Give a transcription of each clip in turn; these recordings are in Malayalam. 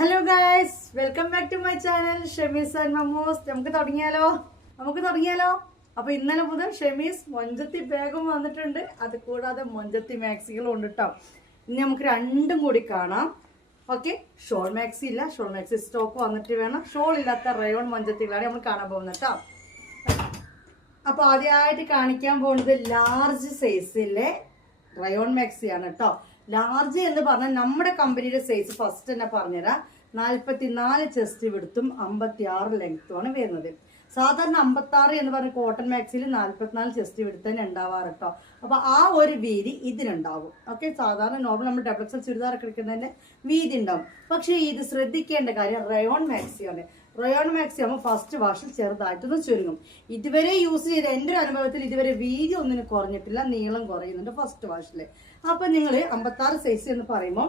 Hello guys, welcome back to my channel Shemi's and Mammu's. നമുക്ക് തുടങ്ങിയാലോ. അപ്പൊ ഇന്നലെ മുതൽ ഷെമീസ് മൊഞ്ചത്തി ബാഗും വന്നിട്ടുണ്ട്, അത് കൂടാതെ മൊഞ്ചത്തി മാക്സികളും ഉണ്ട് കേട്ടോ. ഇനി നമുക്ക് രണ്ടും കൂടി കാണാം. ഓക്കെ, ഷോൾ മാക്സി ഇല്ല, ഷോൾ മാക്സി സ്റ്റോക്ക് വന്നിട്ട് വേണം. ഷോൾ ഇല്ലാത്ത റയോൺ മൊഞ്ചത്തികളാണ് നമ്മൾ കാണാൻ പോകുന്നത് കേട്ടോ. അപ്പൊ ആദ്യമായിട്ട് കാണിക്കാൻ പോകുന്നത് ലാർജ് സൈസിലെ റയോൺ മാക്സി ആണ് കേട്ടോ. ലാർജ് എന്ന് പറഞ്ഞാൽ നമ്മുടെ കമ്പനിയുടെ സൈസ് ഫസ്റ്റ് തന്നെ പറഞ്ഞുതരാം. 44 ചെസ്റ്റ് വിടുത്തും 56 ലെങ്ത്തുമാണ് വരുന്നത്. സാധാരണ 56 എന്ന് പറഞ്ഞ കോട്ടൺ മാക്സിയിൽ 44 ചെസ്റ്റ് വിടുത്ത് തന്നെ ഉണ്ടാവാറ് കേട്ടോ. അപ്പൊ ആ ഒരു വീതി ഇതിനുണ്ടാവും. ഓക്കെ, സാധാരണ നോർമൽ നമ്മൾ ഡബിൾ എക്സൽ ചുരിദാറൊക്കെ എടുക്കുന്നതിന്റെ വീതി ഉണ്ടാവും. പക്ഷെ ഇത് ശ്രദ്ധിക്കേണ്ട കാര്യം റയോൺ മാക്സിയാണ്. റയോൺ മാക്സി ആകുമ്പോൾ ഫസ്റ്റ് വാഷിൽ ചെറുതായിട്ടൊന്ന് ചുരുങ്ങും. ഇതുവരെ യൂസ് ചെയ്ത എൻ്റെ ഒരു അനുഭവത്തിൽ ഇതുവരെ വീതി ഒന്നിനും കുറഞ്ഞിട്ടില്ല, നീളം കുറയുന്നുണ്ട് ഫസ്റ്റ് വാഷിൽ. അപ്പൊ നിങ്ങൾ 56 സൈസ് എന്ന് പറയുമ്പോൾ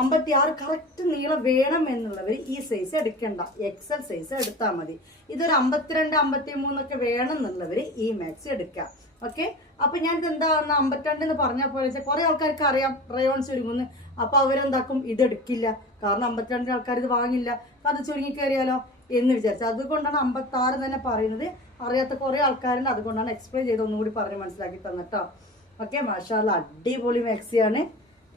56 കറക്റ്റ് നീളം വേണം എന്നുള്ളവർ ഈ സൈസ് എടുക്കണ്ട, എക്സൽ സൈസ് എടുത്താൽ മതി. ഇതൊരു 52, 53 ഒക്കെ വേണം എന്നുള്ളവർ ഈ മാക്സി എടുക്കാം. ഓക്കെ, അപ്പൊ ഞാൻ ഇത് എന്താ 52 എന്ന് പറഞ്ഞാൽ പോലെ കുറെ ആൾക്കാർക്ക് അറിയാം റയോൺ ചുരുങ്ങുന്നു. അപ്പൊ അവരെന്താക്കും, ഇത് എടുക്കില്ല. കാരണം 52 ആൾക്കാർ ഇത് വാങ്ങില്ല, അത് ചുരുങ്ങി കയറിയാലോ എന്ന് വിചാരിച്ചു. അതുകൊണ്ടാണ് 56 തന്നെ പറയുന്നത്. അറിയാത്ത കുറെ ആൾക്കാരുണ്ട്, അതുകൊണ്ടാണ് എക്സ്പ്ലെയിൻ ചെയ്ത് ഒന്നും കൂടി പറഞ്ഞ് മനസ്സിലാക്കി തന്നിട്ടോ. ഓക്കെ, മാഷാഅല്ലാ അടിപൊളി മാക്സിയാണ്.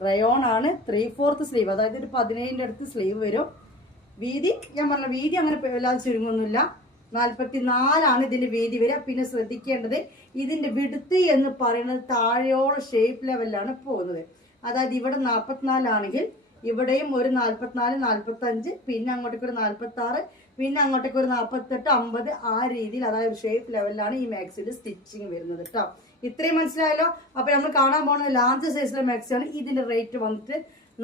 റയോൺ ആണ്. 3/4 സ്ലീവ്, അതായത് ഒരു 17ന്റെ അടുത്ത് സ്ലീവ് വരും. വീതി ഞാൻ പറഞ്ഞ വീതി അങ്ങനെ വല്ലാതെ ചുരുങ്ങൊന്നുമില്ല. 44 ഇതിന്റെ വീതി വരിക. പിന്നെ ശ്രദ്ധിക്കേണ്ടത് ഇതിന്റെ വിടുത്ത് എന്ന് പറയുന്നത് താഴെയോളം ഷേപ്പ് ലെവലിലാണ് പോകുന്നത്. അതായത് ഇവിടെ 44 ആണെങ്കിൽ ഇവിടെയും ഒരു 44, 45, പിന്നെ അങ്ങോട്ടേക്ക് ഒരു 46, പിന്നെ അങ്ങോട്ടേക്ക് ഒരു 48, 50 ആ രീതിയിൽ, അതായത് ഒരു ഷേപ്പ് ലെവലിലാണ് ഈ മാക്സിയുടെ സ്റ്റിച്ചിങ് വരുന്നത് കേട്ടോ. ഇത്രയും മനസ്സിലായല്ലോ. അപ്പൊ നമ്മൾ കാണാൻ പോകുന്നത് ലാർജ് സൈസിലെ മാക്സിയാണ്. ഇതിന്റെ റേറ്റ് വന്നിട്ട്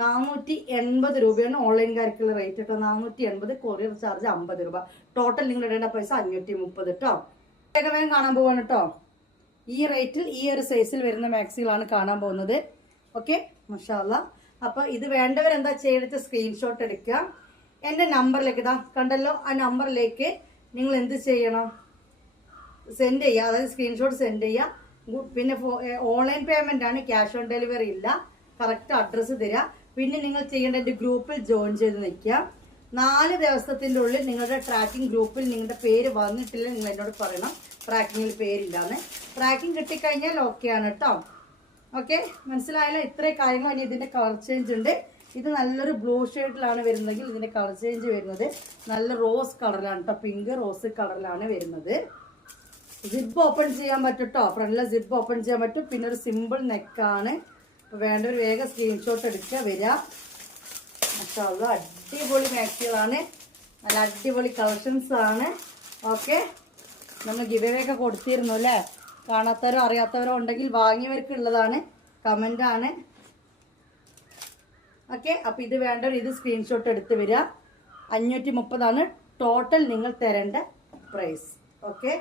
480 രൂപയാണ് ഓൺലൈൻകാർക്കുള്ള റേറ്റ് കേട്ടോ. 480, കൊറിയർ ചാർജ് 50 രൂപ. ടോട്ടൽ നിങ്ങൾ ഇടേണ്ട പൈസ 530 കേട്ടോ. വേഗം കാണാൻ പോവാണ് കേട്ടോ. ഈ റേറ്റിൽ ഈ ഒരു സൈസിൽ വരുന്ന മാക്സികളാണ് കാണാൻ പോകുന്നത്. ഓക്കെ, മാഷാഅല്ലാ. അപ്പൊ ഇത് വേണ്ടവരെന്താ ചെയ്തിട്ട് സ്ക്രീൻഷോട്ട് എടുക്കുക. എന്റെ നമ്പറിലേക്ക് ഇതാ കണ്ടല്ലോ, ആ നമ്പറിലേക്ക് നിങ്ങൾ എന്ത് ചെയ്യണം, സെൻഡ് ചെയ്യുക. അതായത് സ്ക്രീൻഷോട്ട് സെൻഡ് ചെയ്യുക. പിന്നെ ഓൺലൈൻ പേയ്മെന്റ് ആണ്, ക്യാഷ് ഓൺ ഡെലിവറി ഇല്ല. കറക്റ്റ് അഡ്രസ്സ് തരിക. പിന്നെ നിങ്ങൾ ചെയ്യേണ്ട എന്റെ ഗ്രൂപ്പിൽ ജോയിൻ ചെയ്ത് നിൽക്കുക. 4 ദിവസത്തിന്റെ ഉള്ളിൽ നിങ്ങളുടെ ട്രാക്കിംഗ് ഗ്രൂപ്പിൽ നിങ്ങളുടെ പേര് വന്നിട്ടില്ല നിങ്ങൾ എന്നോട് പറയണം, ട്രാക്കിങ്ങിൽ പേരില്ലാന്ന്. ട്രാക്കിംഗ് കിട്ടിക്കഴിഞ്ഞാൽ ഓക്കെ ആണ് കേട്ടോ. ഓക്കെ, മനസ്സിലായല്ലോ. ഇത്രയും കാര്യങ്ങൾ. ഇനി ഇതിന്റെ കളർ ചേഞ്ച് ഉണ്ട്. ഇത് നല്ലൊരു ബ്ലൂ ഷെയ്ഡിലാണ് വരുന്നതെങ്കിൽ ഇതിന്റെ കളർ ചേഞ്ച് വരുന്നത് നല്ല റോസ് കളറിലാണ് കേട്ടോ. പിങ്ക് റോസ് കളറിലാണ് വരുന്നത്. സിബ് ഓപ്പൺ ചെയ്യാൻ പറ്റും കേട്ടോ. ഫ്രണ്ടിലെ സിബ് ഓപ്പൺ ചെയ്യാൻ പറ്റും. പിന്നെ ഒരു സിമ്പിൾ നെക്കാണ്. അപ്പോൾ വേണ്ട ഒരു വേഗം സ്ക്രീൻഷോട്ട് എടുക്കുക, വരിക. മാഷാഅല്ലാ അടിപൊളി മാക്സികളാണ്, നല്ല അടിപൊളി കളക്ഷൻസ് ആണ്. ഓക്കെ, നമ്മൾ ഗിവ് അവേ ഒക്കെ കൊടുത്തിരുന്നു അല്ലേ. കാണാത്തവരോ അറിയാത്തവരോ ഉണ്ടെങ്കിൽ വാങ്ങിയവർക്ക് ഉള്ളതാണ്, കമന്റ് ആണ്. ഓക്കെ, അപ്പൊ ഇത് വേണ്ടവർ ഇത് സ്ക്രീൻഷോട്ട് എടുത്ത് വരിക. 530 ടോട്ടൽ നിങ്ങൾ തരേണ്ട പ്രൈസ്. ഓക്കെ,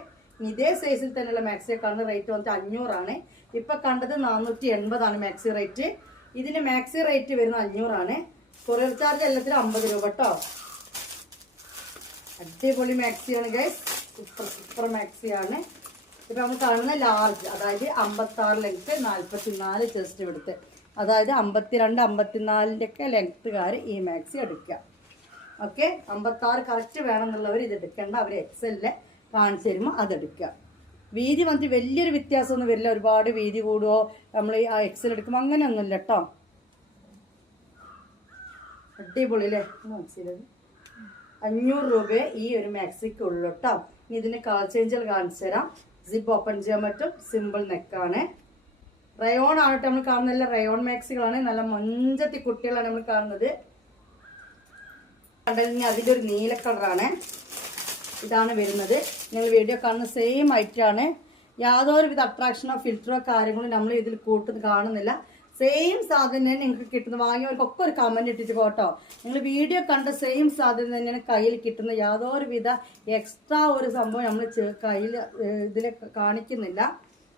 ഇതേ സൈസിൽ തന്നെയുള്ള മാക്സിയെ കാണുന്ന റേറ്റ് വന്നിട്ട് 500 ഇപ്പൊ കണ്ടത് 480 മാക്സി റേറ്റ്. ഇതിന്റെ മാക്സി റേറ്റ് വരുന്നത് 500. കൊറിയർ ചാർജ് എല്ലാത്തിലും 50 രൂപ കേട്ടോ. അടിപൊളി മാക്സിയാണ് ഗൈസ്, സൂപ്പർ മാക്സിയാണ്. ഇപ്പൊ നമ്മൾ കാണുന്ന ലാർജ്, അതായത് 56 ലെങ്ത്, 44 ചെസ്റ്റ് എടുത്ത്, അതായത് 52, 54ന്റെ ഒക്കെ ലെങ്ത്തുകാർ ഈ മാക്സി എടുക്കുക. ഓക്കെ, 56 കറക്റ്റ് വേണമെന്നുള്ളവർ ഇത് എടുക്കേണ്ട, അവർ എക്സലില് കാണിച്ചു തരുമ്പോൾ അതെടുക്കുക. വീതി വന്നിട്ട് വലിയൊരു വ്യത്യാസമൊന്നും വരില്ല. ഒരുപാട് വീതി കൂടുവോ നമ്മൾ ആ എക്സൽ എടുക്കുമ്പോൾ അങ്ങനെയൊന്നുമില്ല കേട്ടോ. അടിപൊളി അല്ലേ മാക്സിയിലത്. 500 രൂപ ഈ ഒരു മാക്സിക്ക് ഉള്ളു കേട്ടോ. ഇനി ഇതിന്റെ കളർ ചേഞ്ചുകൾ കാണിച്ചു തരാം. സിപ്പ് ഓപ്പൺ ചെയ്യാൻ പറ്റും. സിമ്പിൾ നെക്കാണ്. റയോൺ ആണ് കേട്ടോ നമ്മൾ കാണുന്ന. എല്ലാ റയോൺ മാക്സികളാണ്. നല്ല മൊഞ്ചത്തി കുട്ടികളാണ് നമ്മൾ കാണുന്നത്. കണ്ടതിന് അതിൻ്റെ ഒരു നീല കളറാണ്. ഇതാണ് വരുന്നത്. നിങ്ങൾ വീഡിയോ കാണുന്ന സെയിം ഐറ്റാണ്. യാതൊരുവിധ അട്രാക്ഷനോ ഫിൽറ്ററോ കാര്യങ്ങളോ നമ്മൾ ഇതിൽ കാണുന്നില്ല. സെയിം സാധനം തന്നെ നിങ്ങൾക്ക് കിട്ടുന്നത്. വാങ്ങിയവർക്കൊക്കെ ഒരു കമന്റ് ഇട്ടിട്ട് പോട്ടോ. നിങ്ങൾ വീഡിയോ കണ്ട സെയിം സാധനം തന്നെയാണ് കയ്യിൽ കിട്ടുന്നത്. യാതൊരുവിധ എക്സ്ട്രാ ഒരു സംഭവം നമ്മൾ കയ്യിൽ ഇതിൽ കാണിക്കുന്നില്ല.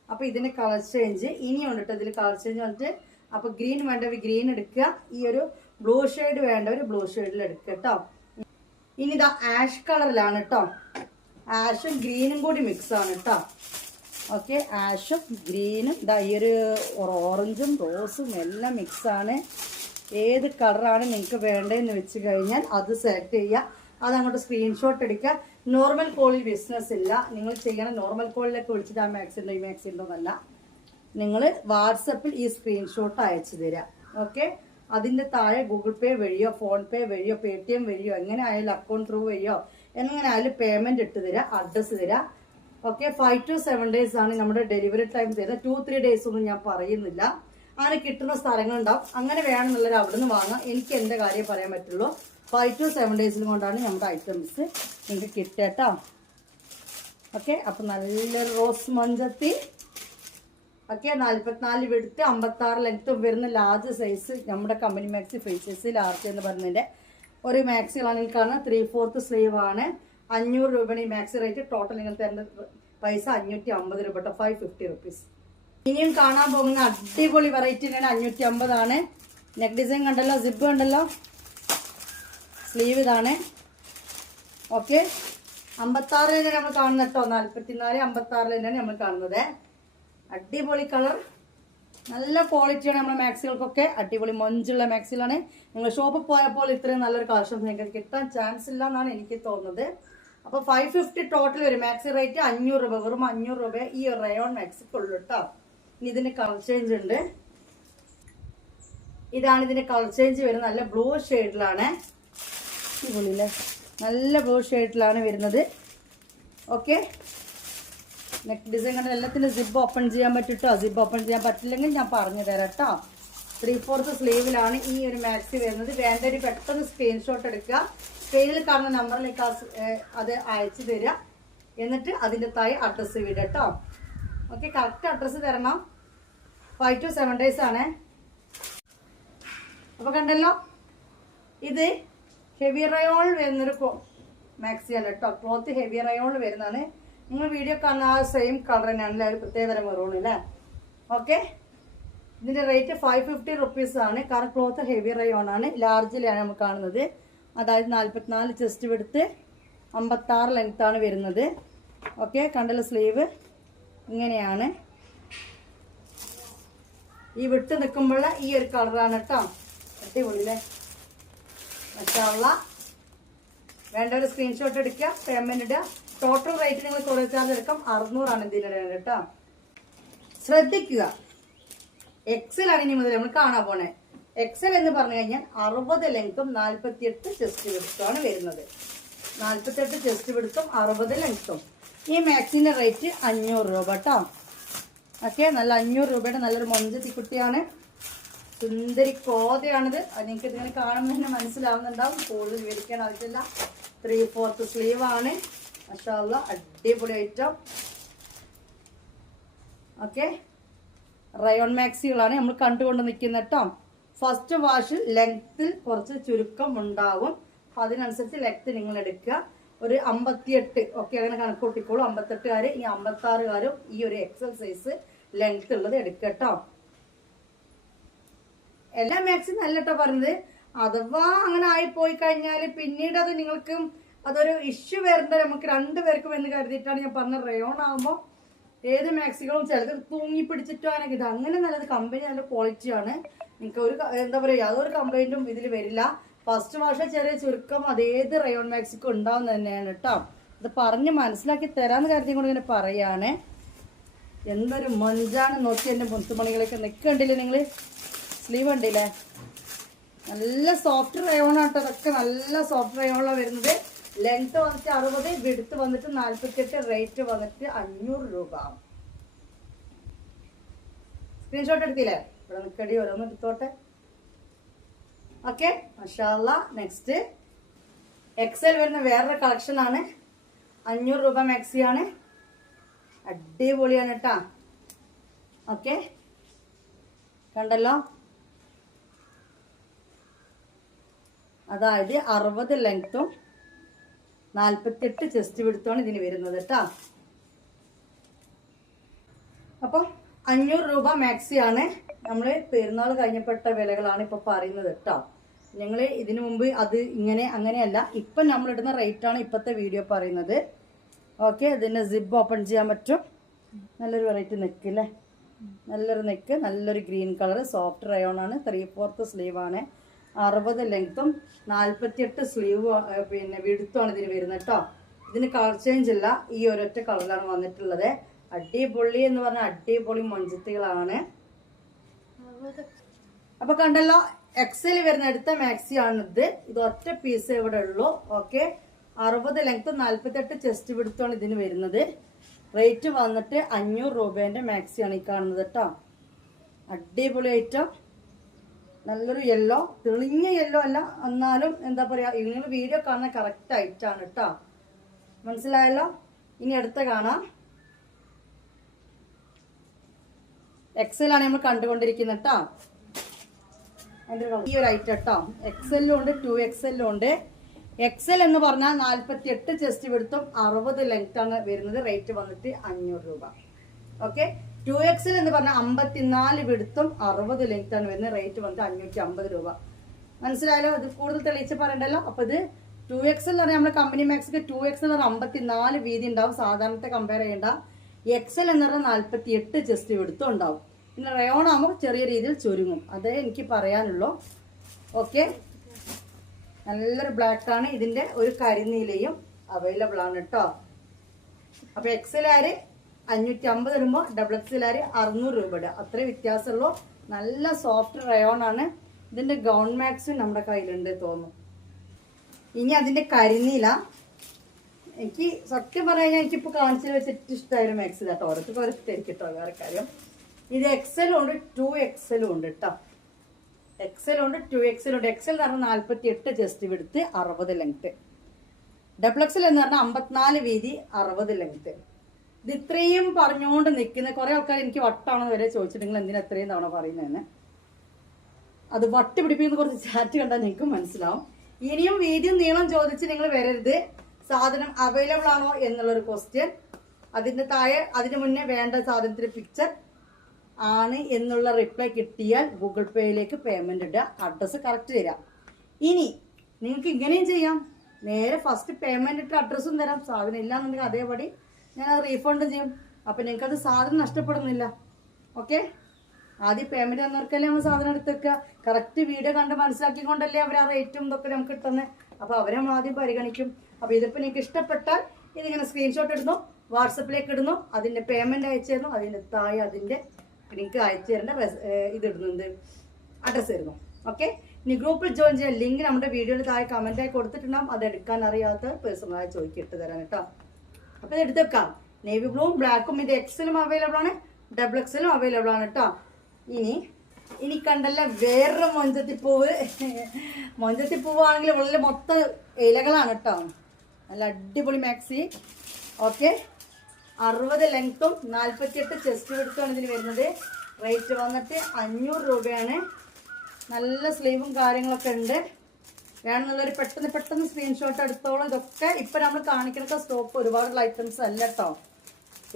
അപ്പൊ ഇതിന്റെ കളർ ചേഞ്ച് ഇനിയുണ്ട് കേട്ടോ. ഇതിൽ കളർ ചേഞ്ച് വന്നിട്ട് അപ്പൊ ഗ്രീൻ വേണ്ടവർ ഗ്രീൻ എടുക്കുക. ഈ ഒരു ബ്ലൂ ഷെയ്ഡ് വേണ്ടവർ ബ്ലൂ ഷെയ്ഡിൽ എടുക്കുക കേട്ടോ. ഇനി ഇതാ ആഷ് കളറിലാണ് കേട്ടോ. ആഷും ഗ്രീനും കൂടി മിക്സ് ആണ് കേട്ടോ. ഓക്കെ, ആഷും ഗ്രീനും ഇതാ ഈ ഒരു ഓറഞ്ചും റോസും എല്ലാം മിക്സാണ്. ഏത് കളറാണ് നിങ്ങൾക്ക് വേണ്ടതെന്ന് വെച്ച് കഴിഞ്ഞാൽ അത് സെലക്ട് ചെയ്യുക. അതങ്ങോട്ട് സ്ക്രീൻഷോട്ട് എടുക്കുക. നോർമൽ കോളിൽ ബിസിനസ് ഇല്ല. നിങ്ങൾ ചെയ്യണം നോർമൽ കോളിലൊക്കെ വിളിച്ചിട്ട് ആ മാക്സി ഉണ്ടോ ഈ മാക്സി ഉണ്ടോ എന്നല്ല. നിങ്ങൾ വാട്സപ്പിൽ ഈ സ്ക്രീൻഷോട്ട് അയച്ചു തരിക. ഓക്കെ, അതിൻ്റെ താഴെ ഗൂഗിൾ പേ വഴിയോ ഫോൺ പേ വഴിയോ പേടിഎം വഴിയോ എങ്ങനെ ആയാലും അക്കൗണ്ട് ത്രൂ വഴിയോ എങ്ങനെ ആയാലും പേയ്മെന്റ് ഇട്ട് തരിക, അഡ്രസ്സ് തരിക. ഓക്കെ, 5 to 7 days ആണ് നമ്മുടെ ഡെലിവറി ടൈം തരുന്നത്. 2-3 days ഒന്നും ഞാൻ പറയുന്നില്ല. അങ്ങനെ കിട്ടുന്ന സ്ഥലങ്ങളുണ്ടാവും. അങ്ങനെ വേണമെന്നുള്ളവർ അവിടെ നിന്ന് വാങ്ങാം. എനിക്ക് എൻ്റെ കാര്യം പറയാൻ പറ്റുള്ളൂ. 5 to 7 days കൊണ്ടാണ് നമ്മുടെ ഐറ്റംസ് നിങ്ങൾക്ക് കിട്ടേട്ടോ. ഓക്കെ, അപ്പം നല്ലൊരു റോസ് മഞ്ചത്തി. ഓക്കെ, 44 വെടുത്ത് 56 ലെങ്ത്തും വരുന്ന ലാർജ് സൈസ് നമ്മുടെ company maxi free size large എന്ന് പറയുന്നതിൻ്റെ ഒരു മാക്സികളാണ് നിങ്ങൾക്ക് കാണുന്നത്. 3/4 സ്ലീവ് ആണ്. 500 രൂപയാണ് ഈ മാക്സി റേറ്റ്. ടോട്ടൽ നിങ്ങൾ തരുന്ന പൈസ 550 രൂപ കേട്ടോ, 550 rupees. ഇനിയും കാണാൻ പോകുന്ന അടിപൊളി വെറൈറ്റി തന്നെയാണ്. 550 ആണ്. നെക്ക് ഡിസൈൻ കണ്ടല്ലോ, സിബ് കണ്ടല്ലോ, സ്ലീവ് ഇതാണ്. ഓക്കെ, 56 തന്നെയാണ് നമ്മൾ കാണുന്നത് കേട്ടോ. 44, 56 തന്നെയാണ് നമ്മൾ കാണുന്നത്. അടിപൊളി കളർ, നല്ല ക്വാളിറ്റിയാണ് നമ്മുടെ മാക്സികൾക്കൊക്കെ. അടിപൊളി മൊഞ്ചുള്ള മാക്സികളാണ്. നിങ്ങൾ ഷോപ്പിൽ പോയപ്പോൾ ഇത്രയും നല്ലൊരു കളക്ഷൻ നിങ്ങൾക്ക് കിട്ടാൻ ചാൻസ് ഇല്ല എന്നാണ് എനിക്ക് തോന്നുന്നത്. അപ്പോൾ 550 ടോട്ടൽ വരും. മാക്സി റേറ്റ് 500 രൂപ, വെറും 500 രൂപ ഈ റയോൺ മാക്സിക്കുള്ളൂ കേട്ടോ. ഇനി ഇതിന് കളർ ചേഞ്ച് ഉണ്ട്. ഇതാണ് ഇതിന്റെ കളർ ചേഞ്ച് വരുന്നത്. നല്ല ബ്ലൂ ഷെയ്ഡിലാണ്. അടിപൊളിയില്ലേ, നല്ല ബ്ലൂ ഷെയ്ഡിലാണ് വരുന്നത്. ഓക്കെ, നെക്ക് ഡിസൈൻ കണ്ട എല്ലാത്തിനും സിബ് ഓപ്പൺ ചെയ്യാൻ പറ്റും. സിബ് ഓപ്പൺ ചെയ്യാൻ പറ്റില്ലെങ്കിൽ ഞാൻ പറഞ്ഞു തരാം കേട്ടോ. 3/4 സ്ലീവിലാണ് ഈ ഒരു മാക്സി വരുന്നത്. വേണ്ടൊരു പെട്ടെന്ന് സ്ക്രീൻഷോട്ട് എടുക്കുക. സ്ക്രീനിൽ കാണുന്ന നമ്പറിലേക്ക് അത് അയച്ചു തരിക. എന്നിട്ട് അതിൻ്റെ താഴെ അഡ്രസ്സ് വിടുക കേട്ടോ. ഓക്കെ, കറക്റ്റ് അഡ്രസ്സ് തരണം. 5 to 7 days ആണ്. അപ്പോൾ കണ്ടല്ലോ, ഇത് ഹെവി റയോൺ വരുന്നൊരു മാക്സിയാണ് കേട്ടോ. ക്ലോത്ത് ഹെവി റയോൺ വരുന്നതാണ്. നിങ്ങൾ വീഡിയോ കാണുന്ന ആ സെയിം കളർ തന്നെയാണല്ലേ, ഒരു പ്രത്യേകതരം മെറൂൺ അല്ലേ. ഓക്കെ, ഇതിൻ്റെ റേറ്റ് 550 rupees ആണ്. കാരണം ക്ലോത്ത് ഹെവി റയോൺ ആണ്. ലാർജിലാണ് നമ്മൾ കാണുന്നത്. അതായത് 44 ചെസ്റ്റ് വിടുത്ത് 56 ലെങ്ത്താണ് വരുന്നത്. ഓക്കെ, കണ്ടല്ലോ, സ്ലീവ് ഇങ്ങനെയാണ്. ഈ വിട്ട് നിൽക്കുമ്പോൾ ഈ ഒരു കളറാണ് കേട്ടോ. അടിപൊളിയില്ലേ, മഷാള്ള. വേണ്ട ഒരു സ്ക്രീൻഷോട്ട് എടുക്കുക, പേയ്മെന്റ് ഇടുക. ടോട്ടൽ റേറ്റ് നിങ്ങൾ കൊറിയർ ചാർജ് എടുക്കാം. 600 ആണ് ഇതിൻ്റെ കേട്ടോ. ശ്രദ്ധിക്കുക, എക്സൽ ആണ് ഇനി മുതൽ നമ്മൾ കാണാൻ പോണേ. എക്സൽ എന്ന് പറഞ്ഞു കഴിഞ്ഞാൽ 60 ലെങ്ത്തും 48 ചെസ്റ്റ് വിടുത്തുമാണ് വരുന്നത്. 48 ചെസ്റ്റ് വിടുത്തും 60 ലെങ്ത്തും. ഈ മാക്സിന്റെ റേറ്റ് 500 രൂപ കേട്ടോ. ഓക്കെ, നല്ല 500 രൂപയുടെ നല്ലൊരു മൊഞ്ചത്തി കുട്ടിയാണ്. സുന്ദരി കോതയാണിത്. നിങ്ങൾക്ക് ഇതിങ്ങനെ കാണുമ്പോൾ തന്നെ മനസ്സിലാവുന്നുണ്ടാവും. കൂടുതൽ വിവരിക്കാൻ ആവശ്യമില്ല. 3/4 സ്ലീവ് ആണ്. മാഷാഅല്ലാ, അടിപൊളി ഐറ്റം. ഓക്കെ, റയോൺ മാക്സികളാണ് നമ്മൾ കണ്ടുകൊണ്ട് നിൽക്കുന്നത് കേട്ടോ. ഫസ്റ്റ് വാഷിൽ ലെങ്ത്തിൽ കുറച്ച് ചുരുക്കം ഉണ്ടാവും. അപ്പം അതിനനുസരിച്ച് ലെങ്ത്ത് നിങ്ങൾ എടുക്കുക. ഒരു 58, ഓക്കെ, അങ്ങനെ കണക്ക് കൂട്ടിക്കോളൂ. 58 ഈ 56 ഈ ഒരു എക്സൽ സൈസ് ലെങ്ത് ഉള്ളത് എടുക്കുക കേട്ടോ. എല്ലാ മാക്സിമം അല്ല കേട്ടോ പറഞ്ഞത്. അഥവാ അങ്ങനെ ആയിപ്പോയി കഴിഞ്ഞാൽ പിന്നീട് അത് നിങ്ങൾക്ക് അതൊരു ഇഷ്യൂ വരേണ്ട നമുക്ക് 2 പേർക്കും എന്ന് കരുതിയിട്ടാണ് ഞാൻ പറഞ്ഞത്. റയോൺ ആകുമ്പോൾ ഏത് മാക്സികളും ചിലത് തൂങ്ങി പിടിച്ചിട്ടോ അങ്ങനെ. ഇത് അങ്ങനെ നല്ലത്, കമ്പനി നല്ല ക്വാളിറ്റിയാണ്. നിങ്ങൾക്ക് ഒരു എന്താ പറയുക, യാതൊരു കംപ്ലൈൻറ്റും ഇതിൽ വരില്ല. ഫസ്റ്റ് വാഷ ചെറിയ ചുരുക്കം അതേത് റയോൺ മാക്സിക്കും ഉണ്ടാവും തന്നെയാണ് കേട്ടോ. ഇത് പറഞ്ഞ് മനസ്സിലാക്കി തരാമെന്ന് കരുതി കൊണ്ട് ഇങ്ങനെ പറയാണ്. എന്തൊരു മൊഞ്ചാണ് നോക്കി. എൻ്റെ മുത്തുമണികളൊക്കെ നിൽക്കണ്ടില്ലേ നിങ്ങൾ, സ്ലീവ് ഉണ്ടില്ലേ, നല്ല സോഫ്റ്റ് റയോൺ ആട്ടോ. അതൊക്കെ നല്ല സോഫ്റ്റ് റയോണാണ് വരുന്നത്. ലെങ്ത് വന്നിട്ട് 60, വിടുത്ത് വന്നിട്ട് 48, റേറ്റ് വന്നിട്ട് 500 രൂപ. സ്ക്രീൻഷോട്ട് എടുത്തില്ലേ, ഇവിടെ നിൽക്കടി, ഓരോന്ന് എടുത്തോട്ടെ. ഓക്കെ, മാഷാഅല്ലാ. നെക്സ്റ്റ് എക്സൽ വരുന്ന വേറൊരു കളക്ഷൻ ആണ്. 500 രൂപ മാക്സിയാണ്. അടിപൊളിയാണ് കേട്ടാ. ഓക്കെ, കണ്ടല്ലോ, അതായത് 60 ലെങ്ത്തും 48 ചെസ്റ്റ് വിടുത്താണ് ഇതിന് വരുന്നത് കേട്ടോ. അപ്പം 500 രൂപ മാക്സിയാണ്. നമ്മൾ പെരുന്നാൾ കഴിഞ്ഞപ്പെട്ട വിലകളാണ് ഇപ്പോൾ പറയുന്നത് കേട്ടോ. ഞങ്ങൾ ഇതിനു മുമ്പ് അത് ഇങ്ങനെ അങ്ങനെയല്ല, ഇപ്പം നമ്മളിടുന്ന റേറ്റാണ് ഇപ്പോഴത്തെ വീഡിയോ പറയുന്നത്. ഓക്കെ, ഇതിൻ്റെ സിബ് ഓപ്പൺ ചെയ്യാൻ പറ്റും. നല്ലൊരു വെറൈറ്റി നെക്ക് അല്ലേ, നല്ലൊരു നെക്ക്, നല്ലൊരു ഗ്രീൻ കളർ സോഫ്റ്റ് റയോൺ ആണ്. 3/4 സ്ലീവാണ്. 60 ലെങ്ത്തും 48 സ്ലീവ് പിന്നെ വിടുത്തുമാണ് ഇതിന് വരുന്നത് കേട്ടോ. ഇതിന് കളർ ചേഞ്ച് ഇല്ല, ഈ ഒരൊറ്റ കളറിലാണ് വന്നിട്ടുള്ളത്. അടിപൊളി എന്ന് പറഞ്ഞാൽ അടിപൊളി മൊഞ്ചത്തികളാണ്. അപ്പൊ കണ്ടല്ലോ, എക്സൽ വരുന്ന അടുത്ത മാക്സി ആണിത്. ഇത് ഒറ്റ പീസ് ഇവിടെ ഉള്ളൂ. ഓക്കെ, 60 ലെങ്ത്തും 48 ചെസ്റ്റ് വിടുത്തുമാണ് ഇതിന് വരുന്നത്. റേറ്റ് വന്നിട്ട് 500 രൂപേന്റെ മാക്സിയാണ് ഈ കാണുന്നത് കേട്ടോ. അടിപൊളി ഐറ്റം, നല്ലൊരു യെല്ലോ, തെളിഞ്ഞ യെല്ലോ അല്ല എന്നാലും എന്താ പറയാ, നിങ്ങൾ വീഡിയോ കാണുന്ന കറക്റ്റ് ആയിട്ടാണ് കേട്ടോ. മനസ്സിലായല്ലോ? ഇനി അടുത്ത കാണാം. എക്സൽ ആണ് നമ്മൾ കണ്ടുകൊണ്ടിരിക്കുന്നത് കേട്ടോ. ഈ ഒരു ഐറ്റം കേട്ടോ, എക്സെല്ലും ഉണ്ട് 2XL ഉണ്ട്. എക്സൽ എന്ന് പറഞ്ഞാൽ 48 ചെസ്റ്റ് വിടുത്തും 60 ലെങ്ത് ആണ് വരുന്നത്. റേറ്റ് വന്നിട്ട് 500 രൂപ. ഓക്കെ, 2XL എന്ന് പറഞ്ഞാൽ 54 വിടുത്തും 60 ലെങ്ത് ആണ് വരുന്നത്. റേറ്റ് വന്നിട്ട് 550 രൂപ. മനസ്സിലായല്ലോ? ഇത് കൂടുതൽ തെളിയിച്ച് പറയണ്ടല്ലോ. അപ്പൊ ഇത് 2XL എന്ന് പറഞ്ഞാൽ നമ്മുടെ കമ്പനി മാക്സിക്ക് 2XL 54 വീതി ഉണ്ടാവും, സാധാരണത്തെ കമ്പയർ ചെയ്യണ്ട. എക്സൽ എന്ന് പറഞ്ഞാൽ 48 ചെസ്റ്റ് വിടുത്തും ഉണ്ടാവും. പിന്നെ റയോൺ ആകുമ്പോൾ ചെറിയ രീതിയിൽ ചുരുങ്ങും, അതേ എനിക്ക് പറയാനുള്ളൂ. ഓക്കെ, നല്ലൊരു ബ്ലാക്ക് ആണ്. ഇതിന്റെ ഒരു കരിനീലയും അവൈലബിൾ ആണ് കേട്ടോ. അപ്പൊ എക്സലാര് 550 വരുമ്പോൾ XXL 600 രൂപ ഇടുക, അത്രേ വ്യത്യാസമുള്ളൂ. നല്ല സോഫ്റ്റ് റയോൺ ആണ്. ഇതിന്റെ ഗൗൺ മാക്സും നമ്മുടെ കയ്യിലുണ്ട് തോന്നുന്നു. ഇനി അതിന്റെ കരിനീല, എനിക്ക് സത്യം പറയാൻ എനിക്കിപ്പോൾ കാണിച്ചു വെച്ചിട്ട് ഇഷ്ടമായൊരു മാക്സ് കേട്ടോ. ഓരോരുത്തർക്ക് ഓരോ ഇഷ്ടമായിരിക്കും കേട്ടോ, വേറെ കാര്യം. ഇത് എക്സലും ഉണ്ട് 2XL ഉണ്ട് കേട്ടോ. എക്സൽ ഉണ്ട് 2XL ഉണ്ട്. എക്സൽ എന്ന് പറഞ്ഞാൽ 48 ചെസ്റ്റ് വിടുത്ത് 60 ലെങ്ത്. XXL എന്ന് പറഞ്ഞാൽ 54 വീതി 60 ലെങ്ത്. ഇത് ഇത്രയും പറഞ്ഞുകൊണ്ട് നിൽക്കുന്ന കുറെ ആൾക്കാർ എനിക്ക് വട്ടാണെന്ന് വരെ ചോദിച്ചിട്ട് നിങ്ങൾ എന്തിനാ എത്രയും തവണ പറയുന്നതെന്ന്. അത് വട്ട് പിടിപ്പിക്കുന്ന കുറച്ച് ചാറ്റ് കണ്ടാൽ നിങ്ങൾക്ക് മനസ്സിലാവും. ഇനിയും വീതിയും നീളം ചോദിച്ച് നിങ്ങൾ വരരുത്. സാധനം അവൈലബിൾ ആണോ എന്നുള്ളൊരു ക്വസ്റ്റ്യൻ, അതിന്റെ താഴെ അതിന് മുന്നേ വേണ്ട സാധനത്തിന്റെ പിക്ചർ ആണ് എന്നുള്ള റിപ്ലൈ കിട്ടിയാൽ ഗൂഗിൾ പേയിലേക്ക് പേയ്മെന്റ് ഇടുക, അഡ്രസ്സ് കറക്റ്റ് തരാം. ഇനി നിങ്ങൾക്ക് ഇങ്ങനെയും ചെയ്യാം, നേരെ ഫസ്റ്റ് പേയ്മെന്റ് ഇട്ട് അഡ്രസ്സും തരാം. സാധനം ഇല്ലാന്നുണ്ടെങ്കിൽ അതേപടി ഞാൻ അത് റീഫണ്ട് ചെയ്യും. അപ്പം നിങ്ങൾക്കത് സാധനം നഷ്ടപ്പെടുന്നില്ല. ഓക്കെ, ആദ്യം പേയ്മെന്റ് തന്നവർക്കല്ലേ നമ്മൾ സാധനം എടുത്ത് വെക്കുക. കറക്റ്റ് വീഡിയോ കണ്ട് മനസ്സിലാക്കിക്കൊണ്ടല്ലേ അവർ ആ റേറ്റും ഇതൊക്കെ നമുക്ക് കിട്ടുന്നത്. അപ്പോൾ അവരെ നമ്മൾ ആദ്യം പരിഗണിക്കും. അപ്പോൾ ഇതിപ്പോൾ നിങ്ങൾക്ക് ഇഷ്ടപ്പെട്ടാൽ ഇതിങ്ങനെ സ്ക്രീൻഷോട്ട് ഇടുന്നു, വാട്സപ്പിലേക്ക് ഇടുന്നു, അതിൻ്റെ പേയ്മെന്റ് അയച്ചു തരുന്നു, അതിൻ്റെ താഴെ അതിൻ്റെ നിങ്ങൾക്ക് അയച്ചു തരേണ്ട ഇതിടുന്നുണ്ട്, അഡ്രസ്സ് തരുന്നു. ഓക്കെ, ഇനി ഗ്രൂപ്പിൽ ജോയിൻ ചെയ്യാൻ ലിങ്ക് നമ്മുടെ വീഡിയോയിൽ താഴെ കമന്റായി കൊടുത്തിട്ടുണ്ടാകും. അത് എടുക്കാൻ അറിയാത്ത പേഴ്സണലായി ചോദിക്കും, ഇട്ട് തരാൻ കേട്ടോ. അപ്പോൾ ഇത് എടുത്ത് വെക്കാം. നേവി ബ്ലൂവും ബ്ലാക്കും ഇത് എക്സലും അവൈലബിൾ ആണ്, XXL അവൈലബിൾ ആണ് കേട്ടോ. ഇനി കണ്ടല്ല വേറൊരു മൊഞ്ചത്തിപ്പൂവ്. മൊഞ്ചത്തിപ്പൂവാണെങ്കിൽ വളരെ മൊത്തം ഇലകളാണ് കേട്ടോ. നല്ല അടിപൊളി മാക്സി. ഓക്കെ, 60 ലെങ്ത്തും 48 ചെസ്റ്റ് വിടുത്തുമാണ് ഇതിന് വരുന്നത്. റേറ്റ് വന്നിട്ട് 500 രൂപയാണ്. നല്ല സ്ലീവും കാര്യങ്ങളൊക്കെ ഉണ്ട്. വേണമെന്നുള്ളൊരു പെട്ടെന്ന് സ്ക്രീൻഷോട്ട് എടുത്തോളൂ. ഇതൊക്കെ ഇപ്പം നമ്മൾ കാണിക്കുന്ന സ്റ്റോക്ക് ഒരുപാടുള്ള ഐറ്റംസ് അല്ല കേട്ടോ.